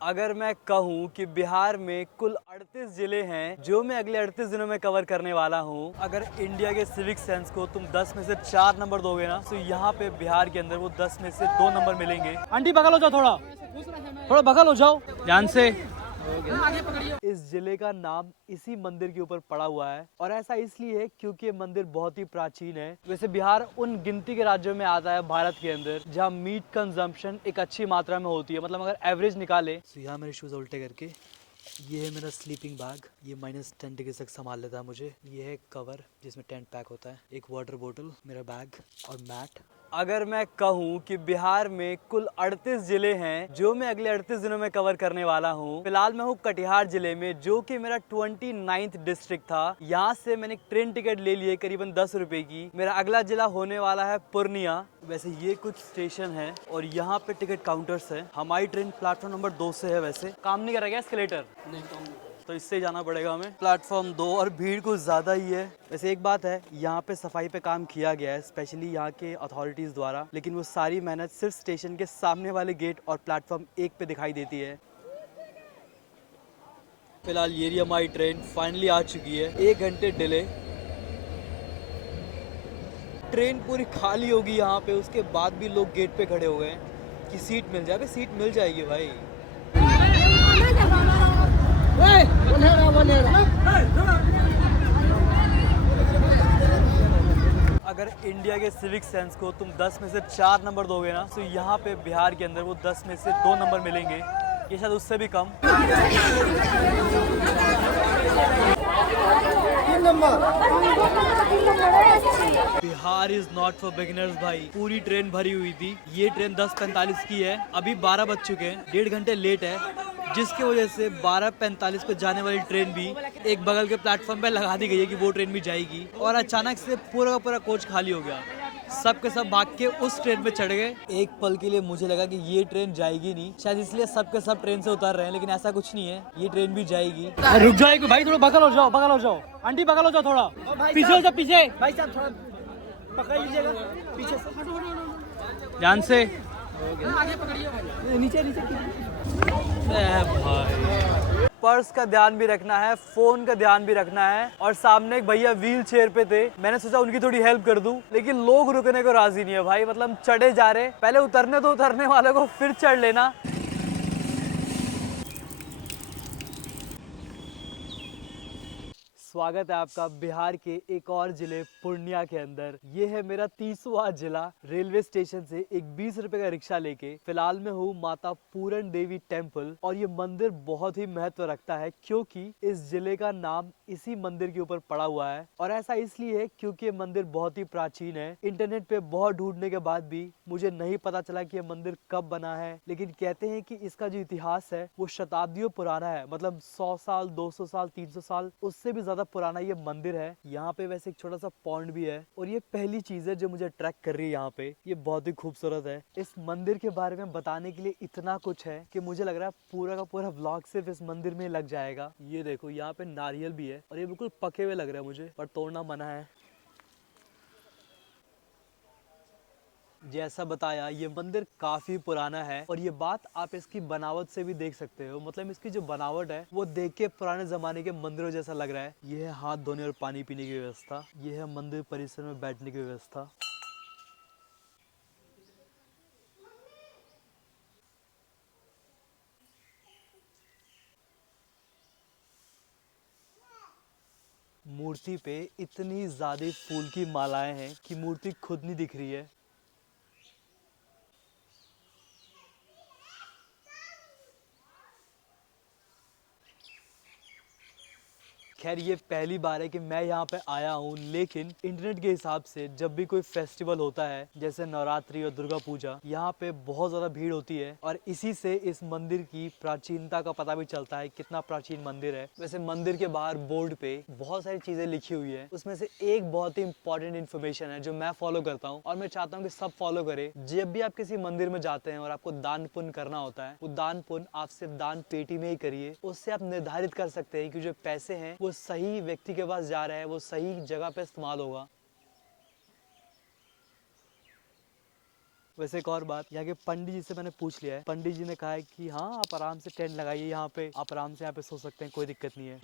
अगर मैं कहूँ कि बिहार में कुल 38 जिले हैं जो मैं अगले 38 दिनों में कवर करने वाला हूँ। अगर इंडिया के सिविक सेंस को तुम 10 में से 4 नंबर दोगे ना, तो यहाँ पे बिहार के अंदर वो 10 में से 2 नंबर मिलेंगे। आंटी बगल हो जाओ, थोड़ा बगल हो जाओ ध्यान से। इस जिले का नाम इसी मंदिर के ऊपर पड़ा हुआ है और ऐसा इसलिए है क्योंकि ये मंदिर बहुत ही प्राचीन है। वैसे बिहार उन गिनती के राज्यों में आता है भारत के अंदर जहाँ मीट कंजम्पशन एक अच्छी मात्रा में होती है। मतलब अगर एवरेज निकाले तो यहाँ मेरे शूज उल्टे करके, ये है मेरा स्लीपिंग बैग, ये -10 डिग्री तक संभाल लेता है मुझे। ये है कवर जिसमें टेंट पैक होता है, एक वाटर बोतल, मेरा बैग और मैट। अगर मैं कहूँ कि बिहार में कुल 38 जिले हैं जो मैं अगले 38 दिनों में कवर करने वाला हूँ। फिलहाल मैं हूँ कटिहार जिले में, जो कि मेरा 29th डिस्ट्रिक्ट था। यहाँ से मैंने एक ट्रेन टिकट ले ली है करीबन 10 रुपए की। मेरा अगला जिला होने वाला है पूर्णिया। वैसे ये कुछ स्टेशन है और यहाँ पे टिकट काउंटर्स है। हमारी ट्रेन प्लेटफॉर्म नंबर 2 से है। वैसे काम नहीं करेगा एस्केलेटर, तो इससे जाना पड़ेगा हमें प्लेटफॉर्म 2 और भीड़ कुछ ज़्यादा ही है। वैसे एक बात है, यहाँ पे सफाई पे काम किया गया है स्पेशली यहाँ के अथॉरिटीज़ द्वारा, लेकिन वो सारी मेहनत सिर्फ स्टेशन के सामने वाले गेट और प्लेटफॉर्म 1 पे दिखाई देती है। फिलहाल ये रही हमारी ट्रेन फाइनली आ चुकी है, 1 घंटे डिले। ट्रेन पूरी खाली होगी यहाँ पे, उसके बाद भी लोग गेट पे खड़े हो गए हैं कि सीट मिल जाए। सीट मिल जाएगी भाई। अगर इंडिया के सिविक सेंस को तुम 10 में से 4 नंबर दोगे ना, तो यहाँ पे बिहार के अंदर वो 10 में से 2 नंबर मिलेंगे, ये शायद उससे भी कम। 3 number. Bihar is not for beginners भाई। पूरी ट्रेन भरी हुई थी। ये ट्रेन 10:45 की है, अभी 12 बज चुके हैं, 1.5 घंटे लेट है, जिसकी वजह से 12:45 पे जाने वाली ट्रेन भी एक बगल के प्लेटफॉर्म पे लगा दी गई है कि वो ट्रेन भी जाएगी। और अचानक से पूरा का पूरा कोच खाली हो गया। सब के सब भाग के उस ट्रेन पे चढ़ गए। एक पल के लिए मुझे लगा कि ये ट्रेन जाएगी नहीं, शायद इसलिए सब के सब ट्रेन से उतर रहे हैं, लेकिन ऐसा कुछ नहीं है, ये ट्रेन भी जाएगी। रुक जाएगी भाई, थोड़ा बगल हो जाओ, बगल हो जाओ। आंटी बगल हो जाओ, थोड़ा पीछे हो जाओ, पीछे भाई साहब, थोड़ा पकड़ लीजिएगा पीछे से ध्यान से। आगे पकड़िए, नीचे नीचे भाई। पर्स का ध्यान भी रखना है, फोन का ध्यान भी रखना है। और सामने एक भैया व्हील चेयर पे थे, मैंने सोचा उनकी थोड़ी हेल्प कर दूं, लेकिन लोग रुकने को राजी नहीं है भाई। मतलब चढ़े जा रहे, पहले उतरने तो उतरने वाले को, फिर चढ़ लेना। स्वागत है आपका बिहार के एक और जिले पूर्णिया के अंदर। ये है मेरा 30वां जिला। रेलवे स्टेशन से एक 20 रुपए का रिक्शा लेके फिलहाल मैं हूँ माता पूरण देवी टेम्पल। और ये मंदिर बहुत ही महत्व रखता है क्योंकि इस जिले का नाम इसी मंदिर के ऊपर पड़ा हुआ है। और ऐसा इसलिए है क्योंकि ये मंदिर बहुत ही प्राचीन है। इंटरनेट पे बहुत ढूंढने के बाद भी मुझे नहीं पता चला कि ये मंदिर कब बना है, लेकिन कहते हैं कि इसका जो इतिहास है वो शताब्दियों पुराना है। मतलब 100 साल, 200 साल, 300 साल, उससे भी ज्यादा पुराना ये मंदिर है। यहाँ पे वैसे एक छोटा सा पॉन्ड भी है। और ये पहली चीज है जो मुझे अट्रैक्ट कर रही है यहाँ पे, ये बहुत ही खूबसूरत है। इस मंदिर के बारे में बताने के लिए इतना कुछ है कि मुझे लग रहा है पूरा का पूरा व्लॉग सिर्फ इस मंदिर में लग जाएगा। ये देखो, यहाँ पे नारियल भी है और ये बिल्कुल पके हुए लग रहे हैं मुझे, पर तोड़ना मना है। जैसा बताया, ये मंदिर काफी पुराना है और ये बात आप इसकी बनावट से भी देख सकते हो। मतलब इसकी जो बनावट है वो देख के पुराने जमाने के मंदिरों जैसा लग रहा है। ये है हाथ धोने और पानी पीने की व्यवस्था, ये है मंदिर परिसर में बैठने की व्यवस्था। मूर्ति पे इतनी ज्यादा फूल की मालाएं हैं कि मूर्ति खुद नहीं दिख रही है। खैर ये पहली बार है कि मैं यहाँ पे आया हूँ, लेकिन इंटरनेट के हिसाब से जब भी कोई फेस्टिवल होता है जैसे नवरात्रि और दुर्गा पूजा, यहाँ पे बहुत ज्यादा भीड़ होती है। और इसी से इस मंदिर की प्राचीनता का पता भी चलता है, कितना प्राचीन मंदिर है। वैसे मंदिर के बाहर बोर्ड पे बहुत सारी चीजें लिखी हुई है, उसमें से एक बहुत ही इंपॉर्टेंट इन्फॉर्मेशन है जो मैं फॉलो करता हूँ और मैं चाहता हूँ कि सब फॉलो करे। जब भी आप किसी मंदिर में जाते हैं और आपको दान पुण्य करना होता है, वो दान पुण्य आप सिर्फ दान पेटी में ही करिए। उससे आप निर्धारित कर सकते हैं कि जो पैसे हैं वो सही व्यक्ति के पास जा रहा है, वो सही जगह पे इस्तेमाल होगा। वैसे एक और बात, यहाँ के पंडित जी से मैंने पूछ लिया है, पंडित जी ने कहा है कि हाँ आप आराम से टेंट लगाइए यहाँ पे, आप आराम से यहाँ पे सो सकते हैं, कोई दिक्कत नहीं है।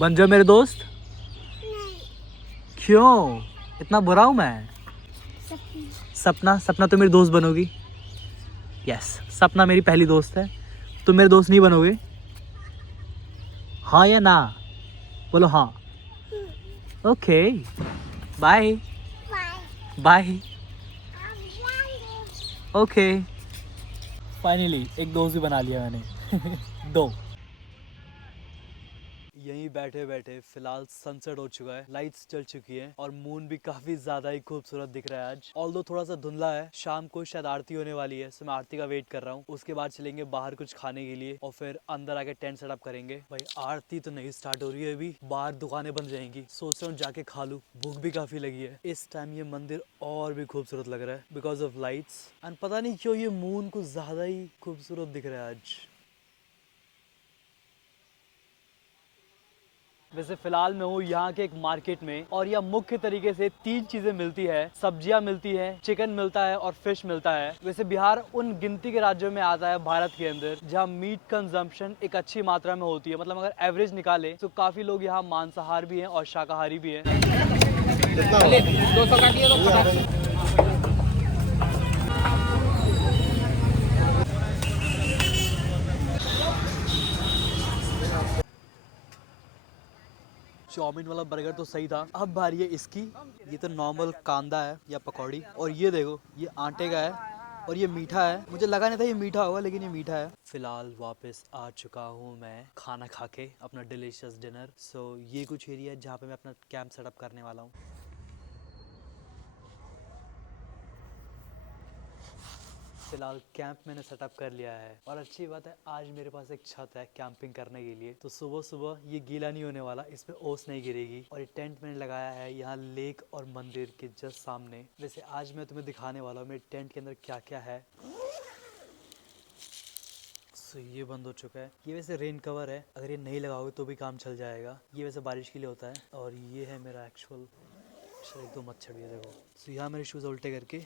बन जाओ मेरे दोस्त। क्यों, इतना बुरा हूँ मैं? सपना, सपना तो मेरी दोस्त बनोगी। यस, सपना मेरी पहली दोस्त है, तुम मेरे दोस्त नहीं बनोगे? हाँ या ना? बोलो हाँ। Okay, bye bye. Okay, finally एक दोस्त भी बना लिया मैंने। दो। यहीं बैठे बैठे फिलहाल सनसेट हो चुका है, लाइट्स जल चुकी है और मून भी काफी ज्यादा ही खूबसूरत दिख रहा है आज। ऑल्दो थोड़ा सा धुंधला है, शाम को शायद आरती होने वाली है, सो मैं आरती का वेट कर रहा हूँ। उसके बाद चलेंगे बाहर कुछ खाने के लिए और फिर अंदर आके टेंट सेटअप करेंगे। भाई आरती तो नहीं स्टार्ट हो रही है अभी, बाहर दुकानें बन जाएंगी, सोच रहा हूँ जाके खा लूँ, भूख भी काफी लगी है। इस टाइम ये मंदिर और भी खूबसूरत लग रहा है बिकॉज ऑफ लाइट्स, एंड पता नहीं क्यों ये मून कुछ ज्यादा ही खूबसूरत दिख रहा है आज। वैसे फिलहाल मैं हूँ यहाँ के एक मार्केट में और यहाँ मुख्य तरीके से तीन चीजें मिलती है, सब्जियाँ मिलती है, चिकन मिलता है और फिश मिलता है। वैसे बिहार उन गिनती के राज्यों में आता है भारत के अंदर जहाँ मीट कंजम्पशन एक अच्छी मात्रा में होती है, मतलब अगर एवरेज निकाले तो काफी लोग यहाँ मांसाहार भी हैं और शाकाहारी भी हैं। चाउमीन वाला बर्गर तो सही था, अब बारी है इसकी। ये तो नॉर्मल कांदा है या पकौड़ी, और ये देखो ये आटे का है और ये मीठा है। मुझे लगा नहीं था ये मीठा होगा लेकिन ये मीठा है। फिलहाल वापस आ चुका हूँ मैं खाना खा के, अपना डिलीशियस डिनर। सो ये कुछ एरिया है जहाँ पे मैं अपना कैंप सेटअप करने वाला हूँ। फिलहाल कैंप मैंने सेटअप कर लिया है और अच्छी बात है आज मेरे पास एक छत है कैंपिंग करने के लिए, तो सुबह सुबह ये गीला नहीं होने वाला, इसमें ओस नहीं गिरेगी। और ये टेंट मैंने लगाया है यहाँ लेक और मंदिर के जस्ट सामने। वैसे आज मैं तुम्हें दिखाने वाला हूँ मेरे टेंट के अंदर क्या क्या है। सो ये बंद हो चुका है, ये वैसे रेन कवर है, अगर ये नहीं लगाओगे तो भी काम चल जाएगा, ये वैसे बारिश के लिए होता है। और ये है मेरा एक्चुअल, एक दो मच्छर भी है देखो। सो यहाँ मेरे शूज़ उल्टे करके,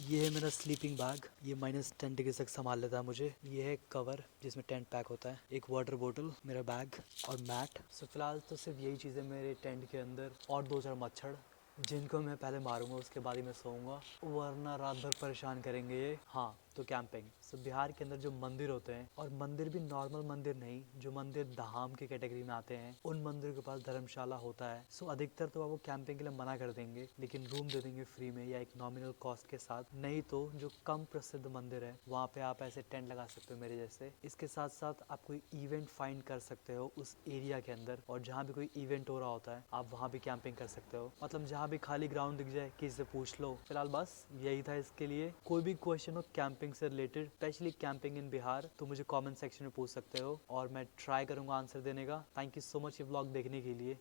ये है मेरा स्लीपिंग बैग, ये -10 डिग्री तक संभाल लेता है मुझे। ये है कवर जिसमें टेंट पैक होता है, एक वाटर बोतल, मेरा बैग और मैट। सो फिलहाल तो सिर्फ यही चीज़ें मेरे टेंट के अंदर, और दो चार मच्छर जिनको मैं पहले मारूंगा उसके बाद ही मैं सोऊंगा, वरना रात भर परेशान करेंगे ये। हाँ तो कैंपिंग, सो बिहार के अंदर जो मंदिर होते हैं, और मंदिर भी नॉर्मल मंदिर नहीं, जो मंदिर धाम की कैटेगरी में आते हैं, उन मंदिर के पास धर्मशाला होता है। सो अधिकतर तो आपको कैंपिंग के लिए मना कर देंगे, लेकिन रूम दे देंगे फ्री में या एक नॉमिनल कॉस्ट के साथ। नहीं तो जो कम प्रसिद्ध मंदिर है वहाँ पे आप ऐसे टेंट लगा सकते हो मेरे जैसे। इसके साथ साथ आप कोई इवेंट फाइंड कर सकते हो उस एरिया के अंदर, और जहाँ भी कोई इवेंट हो रहा होता है आप वहाँ भी कैंपिंग कर सकते हो, मतलब जहाँ भी खाली ग्राउंड दिख जाए किसी से पूछ लो। फिलहाल बस यही था इसके लिए। कोई भी क्वेश्चन हो कैंपिंग से रिलेटेड, स्पेशली कैंपिंग इन बिहार, तो मुझे कमेंट सेक्शन में पूछ सकते हो और मैं ट्राई करूंगा आंसर देने का। थैंक यू सो मच ये व्लॉग देखने के लिए।